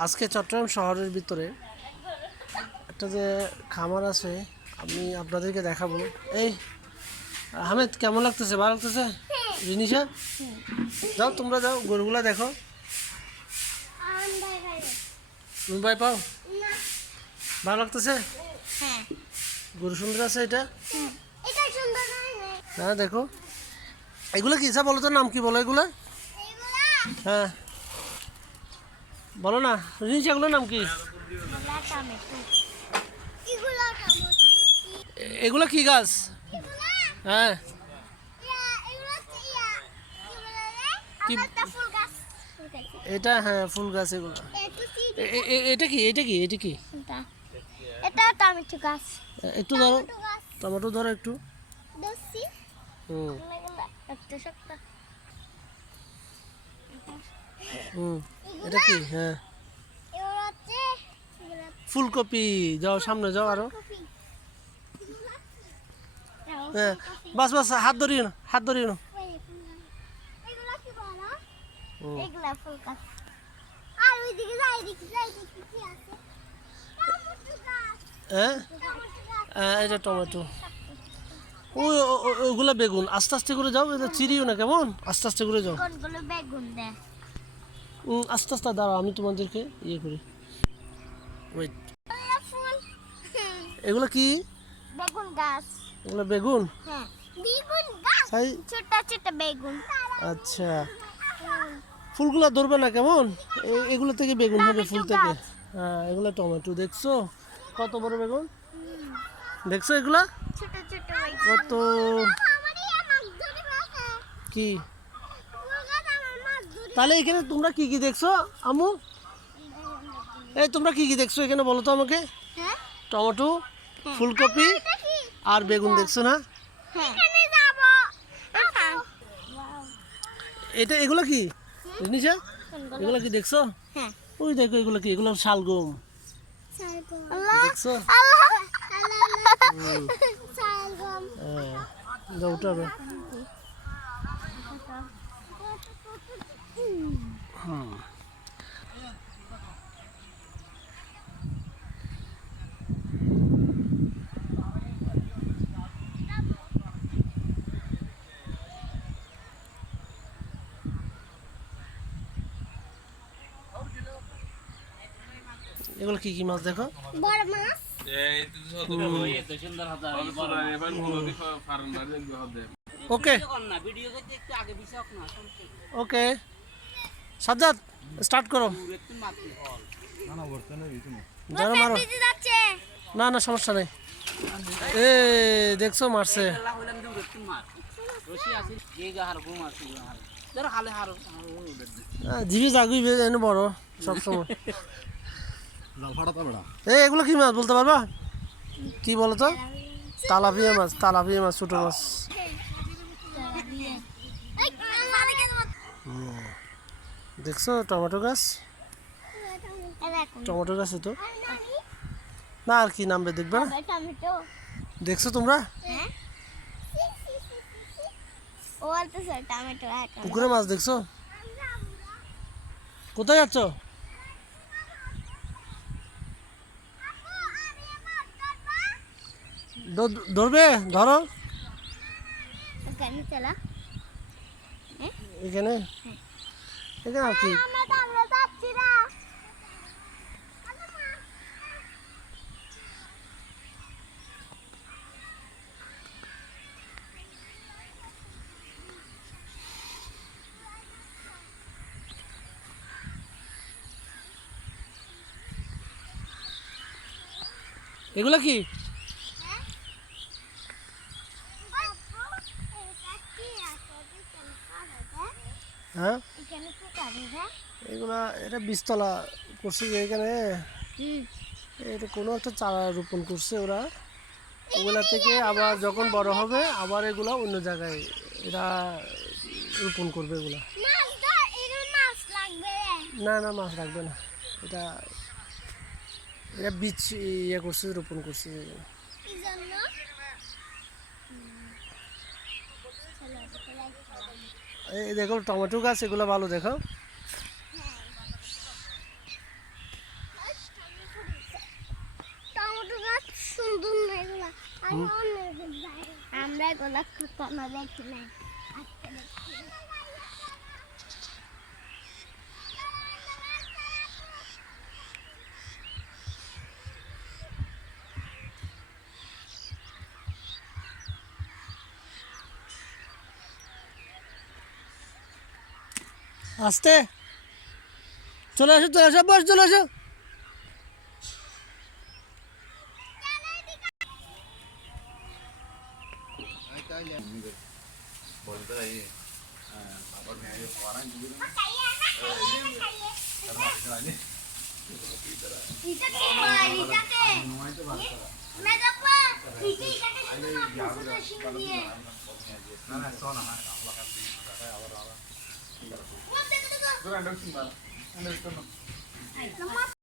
আজকে চট্টগ্রাম শহরের ভিতরে একটা যে খামার আছে, আমি আপনাদেরকে দেখাবো। এই আহমেদ, কেমন লাগতেছে? ভালো লাগতেছে? জিনিসা, যাও তোমরা যাও, গরুগুলা দেখো। তুমি ভয় পাও? ভালো লাগতেছে? গরু সুন্দর আছে এটা। হ্যাঁ দেখো, এগুলো কি বলো তো, নাম কি বলো এগুলা? হ্যাঁ বলো না জিনিস, এগুলোর নাম কি? এগুলো কি গাছ? হ্যাঁ কি এটা? হ্যাঁ ফুল গাছ এগুলো। এটা কি, এটা কি, এটা কি? এটা টমেটো গাছ। একটু ধরো, টমেটো ধরো একটু। দোসি হুম একটা শক্ত। হুম এটা কি? হ্যাঁ এবার হচ্ছে ফুলকপি। যাও সামনে যাও আরো। হ্যাঁ বাস বাস, হাত ধরিয়ে না, হাত ধরিয়ে না। এগুলা কি বলো? হুম। এগুলা ফুল গাছ। আর ওইদিকে যাই, দেখি যাই দেখি কি আছে। টমেটো গাছ। হ্যাঁ টমেটো গাছ। এটা টমেটো। ওই ওগুলা বেগুন। আস্তে আস্তে করে যাও, এটা চিরিও না কেমন, আস্তে আস্তে করে যাও। কোনগুলো বেগুন দেয়? আস্তে আস্তে দাঁড়াও, আমি তোমাদেরকে ইয়ে করি। ওয়েট, এগুলা ফুল। এগুলো কি? বেগুন গাছ। এগুলো বেগুন। হ্যাঁ বেগুন গাছ। তাই? ছোট ছোট বেগুন। আচ্ছা, ফুলগুলা ধরবে না কেমন, এগুলো থেকে বেগুন হবে, ফুল টমেটো থেকে। গাছ। হ্যাঁ এগুলো টমেটো। দেখছো কত বড় বেগুন? দেখছো এগুলা ছোট ছোট বেগুন। কত? আমারই মাছ ধরে আছে। কি ফুল গাছ আমার মাছ ধরে। তাহলে এখানে তোমরা কি কি দেখছো আমু? এই তোমরা কি কি দেখছো এখানে বলো তো আমাকে? হ্যাঁ টমেটো, ফুলকপি এটা কি? আর বেগুন দেখছো না? হ্যাঁ এখানে যাব। আচ্ছা এটা এগুলো কি জিনিসা? এগুলো কি দেখছো? হ্যাঁ ওই দেখো এগুলো কি, এগুলো শালগম। আল্লাহ দেখছো? আল্লাহ সালগম। হ্যাঁ যাও উঠাবে। হুম এগুলো কি কি মাছ দেখো? বড় মাছ। ওকে ওকে সাজ্জাদ, স্টার্ট করো। যারা মারো, ভিজে যাচ্ছে। না না সমস্যা নেই। এ দেখছো মারছে। জিবি জাগুই এনে বড় সবসময়। এগুলো কি মাছ বলতে পারবা? কি বলো তো? তালাপিয়া মাছ, তালাপিয়া মাছ, ছোট মাছ। দেখছো টমেটো গাছ? টমেটো গাছ তো না, আর কি নামবে দেখবে না? টমেটো। দেখছো তোমরা? হ্যাঁ ও বলতেছে টমেটো। পুকুরে মাছ দেখছো? কোথায় যাচ্ছ? ধরবে, ধরো। এখানে চলা। এখানে, এখানে আর কি? আমরা যাচ্ছি না। এগুলো কি? হ্যাঁ এগুলা, এটা বীজতলা করছে যে এখানে। এটা কোনো একটা চারা রোপণ করছে ওরা, ওগুলা থেকে আবার যখন বড় হবে আবার এগুলা অন্য জায়গায় এরা রোপণ করবে এগুলা। না না মাছ রাখবে না, এটা এটা বীজ ইয়ে করছে, রোপণ করছে। এই দেখো টমেটো গাছ, এগুলো ভালো দেখো। আমরা এগুলো কখনো দেখি না। আস্তে চলে আসো বস চলে আসো। Mama